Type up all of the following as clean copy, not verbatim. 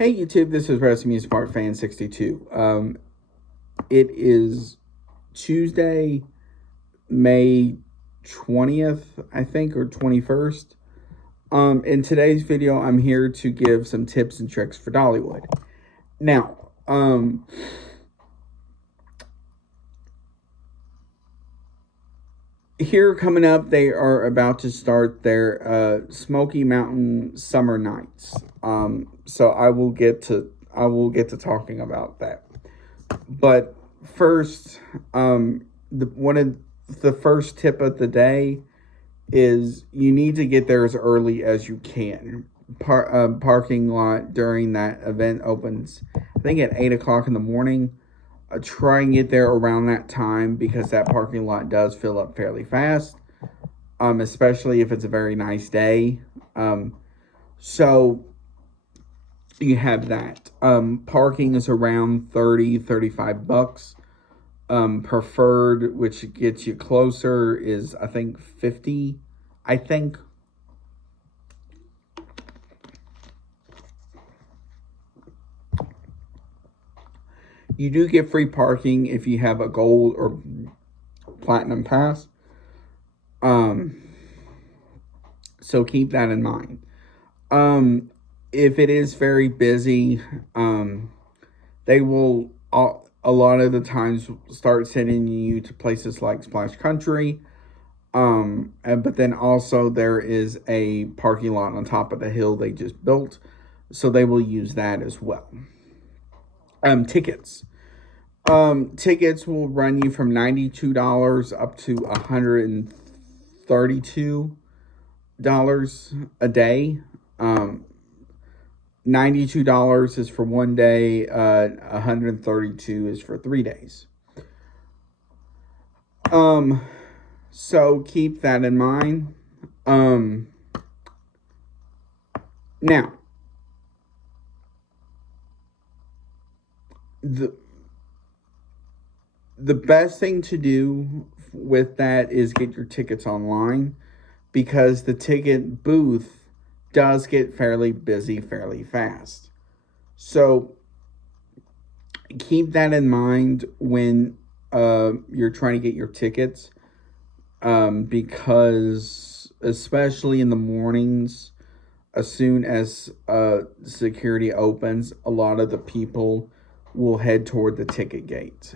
Hey YouTube, this is Wrestling Music Park Fan 62. It is Tuesday, May 20th, I think, or 21st. In today's video, I'm here to give some tips and tricks for Dollywood. Now, here coming up, they are about to start their Smoky Mountain Summer Nights. So I will get to talking about that. But first, one of the first tip of the day is you need to get there as early as you can. Parking lot during that event opens, I think, at 8 o'clock in the morning. Try and get there around that time because that parking lot does fill up fairly fast, especially if it's a very nice day. So you have that. Parking is around $35. Preferred, which gets you closer, is I think $50. I think. You do get free parking if you have a gold or platinum pass. So keep that in mind. If it is very busy, they will a lot of the times start sending you to places like Splash Country. But then also there is a parking lot on top of the hill they just built, so they will use that as well. Tickets. Tickets will run you from $92 up to $132 a day. $92 is for one day. $132 is for 3 days. So keep that in mind. Now, the best thing to do with that is get your tickets online, because the ticket booth does get fairly busy fairly fast. So keep that in mind when you're trying to get your tickets, because especially in the mornings, as soon as security opens, a lot of the people will head toward the ticket gate.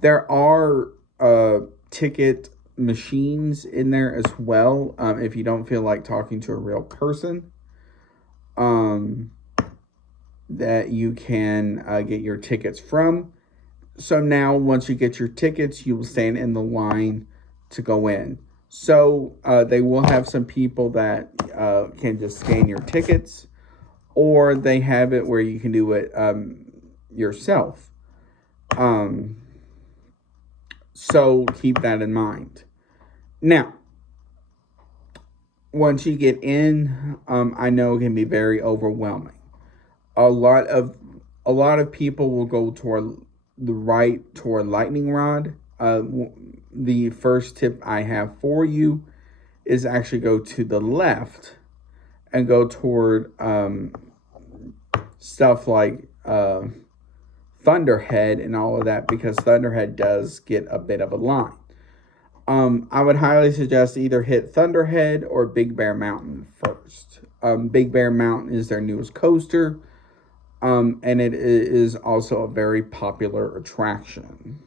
There are ticket machines in there as well, if you don't feel like talking to a real person, that you can get your tickets from. So now once you get your tickets, you will stand in the line to go in. So they will have some people that can just scan your tickets, or they have it where you can do it yourself. So keep that in mind. Now, once you get in, I know it can be very overwhelming. A lot of people will go toward the right, toward lightning rod. The first tip I have for you is actually go to the left and go toward stuff like Thunderhead and all of that, because Thunderhead does get a bit of a line. I would highly suggest either hit Thunderhead or Big Bear Mountain first. Big Bear Mountain is their newest coaster, and it is also a very popular attraction.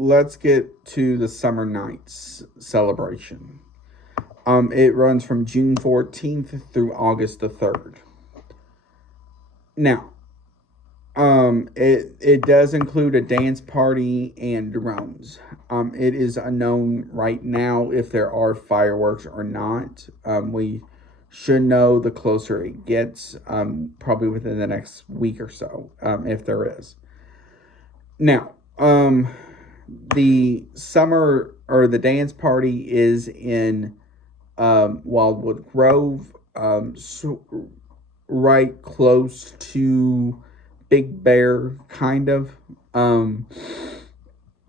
Let's get to the Summer Nights celebration. It runs from June 14th through August the 3rd. Now, it does include a dance party and drones. It is unknown right now if there are fireworks or not. We should know the closer it gets, probably within the next week or so, if there is. Now, the summer or the dance party is in Wildwood Grove, right close to Big Bear, kind of.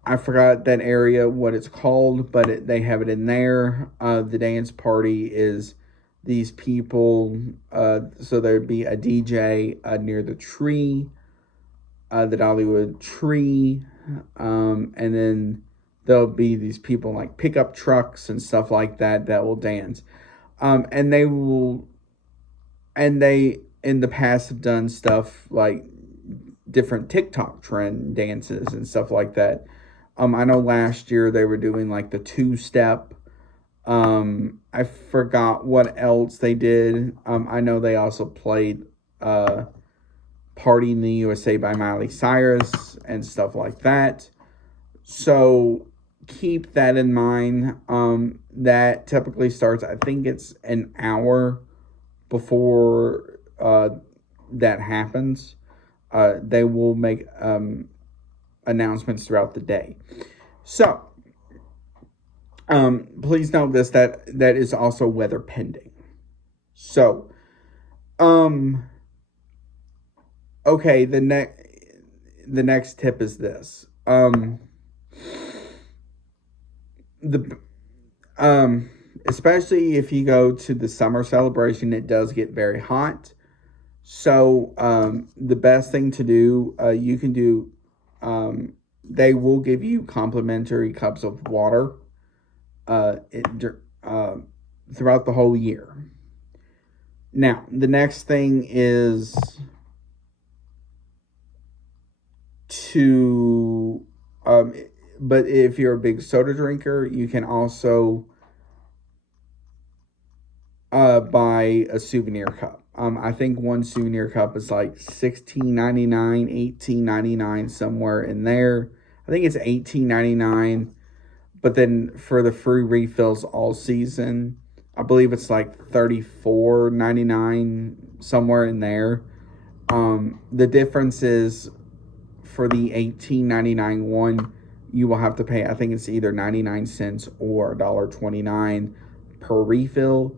I forgot that area, what it's called, but they have it in there. The dance party is these people. So there'd be a DJ near the tree, the Dollywood tree. And then there'll be these people like pickup trucks and stuff like that will dance. And they will, and they in the past have done stuff like different TikTok trend dances and stuff like that. I know last year they were doing like the two-step. I forgot what else they did. I know they also played Party in the USA by Miley Cyrus and stuff like that. So keep that in mind. That typically starts, I think it's an hour before that happens. They will make announcements throughout the day. So, please note this, that is also weather pending. So, okay, the next tip is this. Especially if you go to the summer celebration, it does get very hot. So, the best thing to do, you can do, they will give you complimentary cups of water, throughout the whole year. Now, the next thing is to, but if you're a big soda drinker, you can also buy a souvenir cup. I think one souvenir cup is like $16.99, $18.99, somewhere in there. I think it's $18.99. But then for the free refills all season, I believe it's like $34.99, somewhere in there. The difference is for the $18.99 one, you will have to pay, I think it's either 99 cents or $1.29 per refill.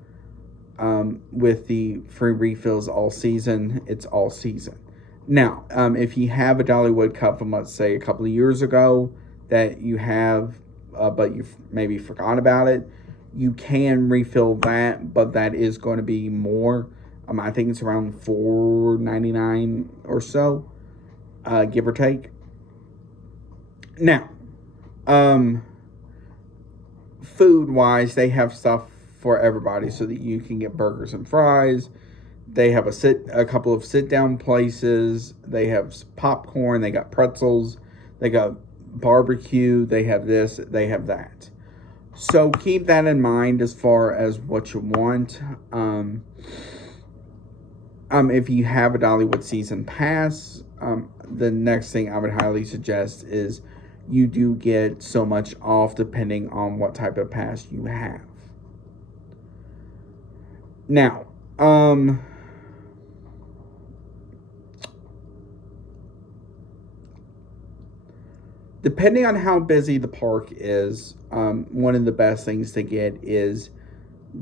With the free refills all season, it's all season. Now, if you have a Dollywood cup from, let's say, a couple of years ago that you have, but you've maybe forgot about it, you can refill that, but that is going to be more. I think it's around $4.99 or so, give or take. Now, food-wise, they have stuff for everybody so that you can get burgers and fries. They have a couple of sit-down places. They have popcorn. They got pretzels. They got barbecue. They have this. They have that. So keep that in mind as far as what you want. If you have a Dollywood season pass, the next thing I would highly suggest is you do get so much off depending on what type of pass you have. Now, depending on how busy the park is, one of the best things to get is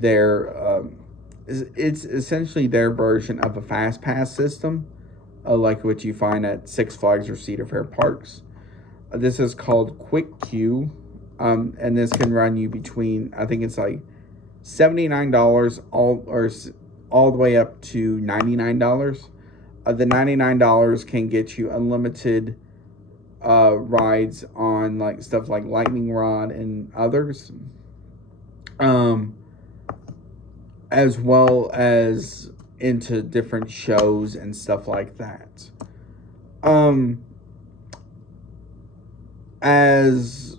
it's essentially their version of a fast pass system, like what you find at Six Flags or Cedar Fair parks. This is called Quick Queue, and this can run you between, I think it's like $79 all the way up to $99. The $99 can get you unlimited rides on like stuff like Lightning Rod and others, as well as into different shows and stuff like that. As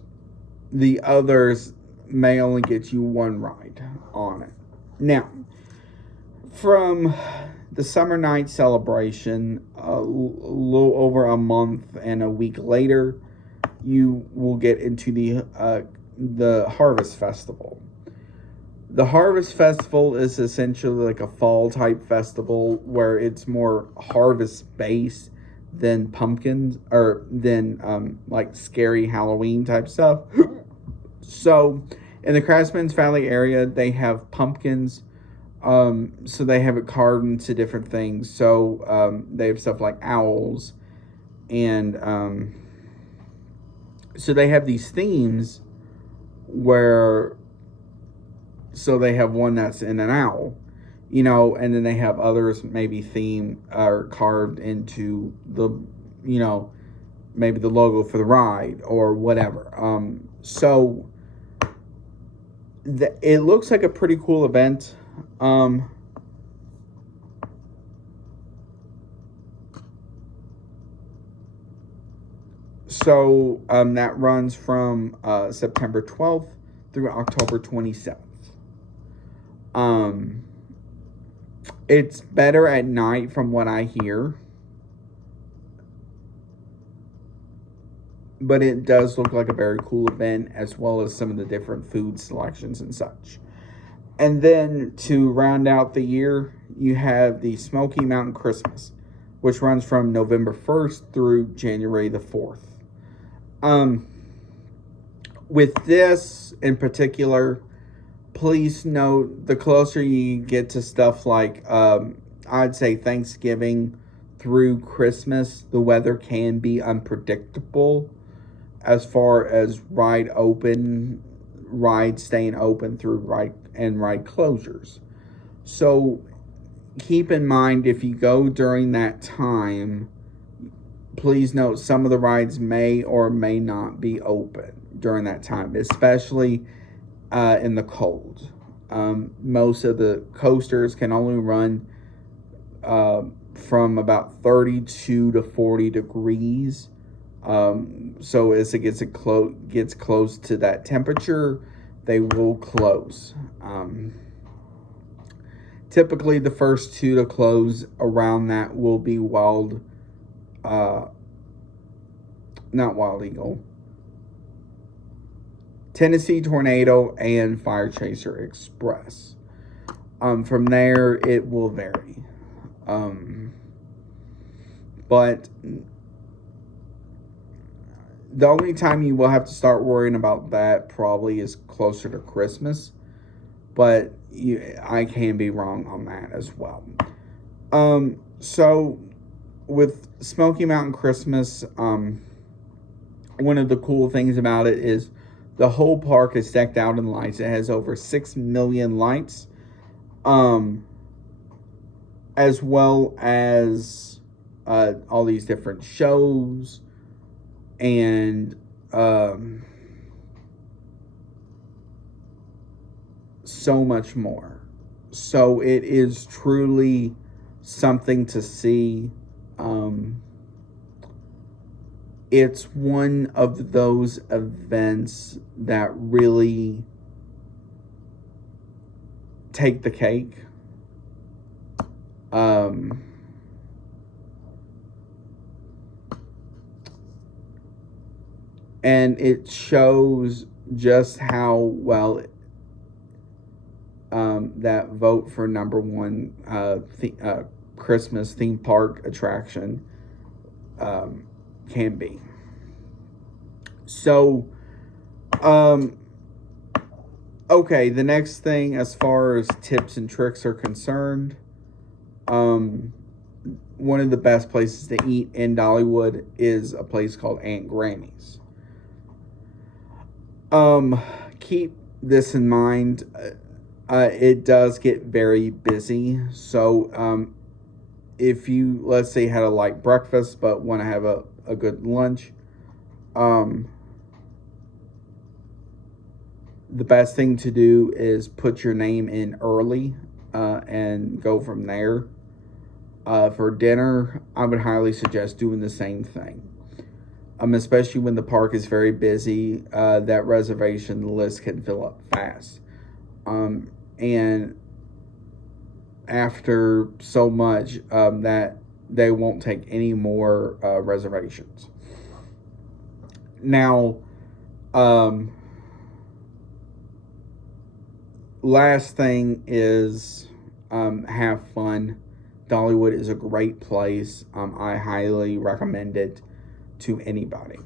the others may only get you one ride on it. Now, from the Summer Night celebration, a little over a month and a week later, you will get into the Harvest Festival. The Harvest Festival is essentially like a fall type festival where it's more harvest based than pumpkins or than like scary Halloween type stuff. So in the Craftsman's Valley area, they have pumpkins. So they have it carved into different things. So they have stuff like owls and So they have these themes where, so they have one that's in an owl, and then they have others maybe themed or carved into the, maybe the logo for the ride or whatever. So it looks like a pretty cool event. So that runs from September 12th through October 27th. It's better at night from what I hear. But it does look like a very cool event, as well as some of the different food selections and such. And then to round out the year, you have the Smoky Mountain Christmas, which runs from November 1st through January the 4th. With this in particular, please note, the closer you get to stuff like, I'd say Thanksgiving through Christmas, the weather can be unpredictable as far as ride staying open through ride closures. So keep in mind, if you go during that time, please note some of the rides may or may not be open during that time, especially in the cold. Most of the coasters can only run from about 32 to 40 degrees. So as it gets close to that temperature, they will close. Typically, the first two to close around that will be not Wild Eagle, Tennessee Tornado, and Fire Chaser Express. From there, it will vary. But the only time you will have to start worrying about that probably is closer to Christmas. But I can be wrong on that as well. So with Smoky Mountain Christmas, one of the cool things about it is the whole park is decked out in lights. It has over 6 million lights, as well as all these different shows and so much more. So it is truly something to see. It's one of those events that really take the cake. And it shows just how well that vote for number one Christmas theme park attraction can be. So, okay, the next thing as far as tips and tricks are concerned, one of the best places to eat in Dollywood is a place called Aunt Granny's. Keep this in mind. It does get very busy. So, if you, let's say, had a light breakfast but want to have a good lunch, the best thing to do is put your name in early and go from there. For dinner, I would highly suggest doing the same thing. Especially when the park is very busy, that reservation list can fill up fast. And after so much, that they won't take any more reservations. Now, last thing is have fun. Dollywood is a great place. I highly recommend it to anybody.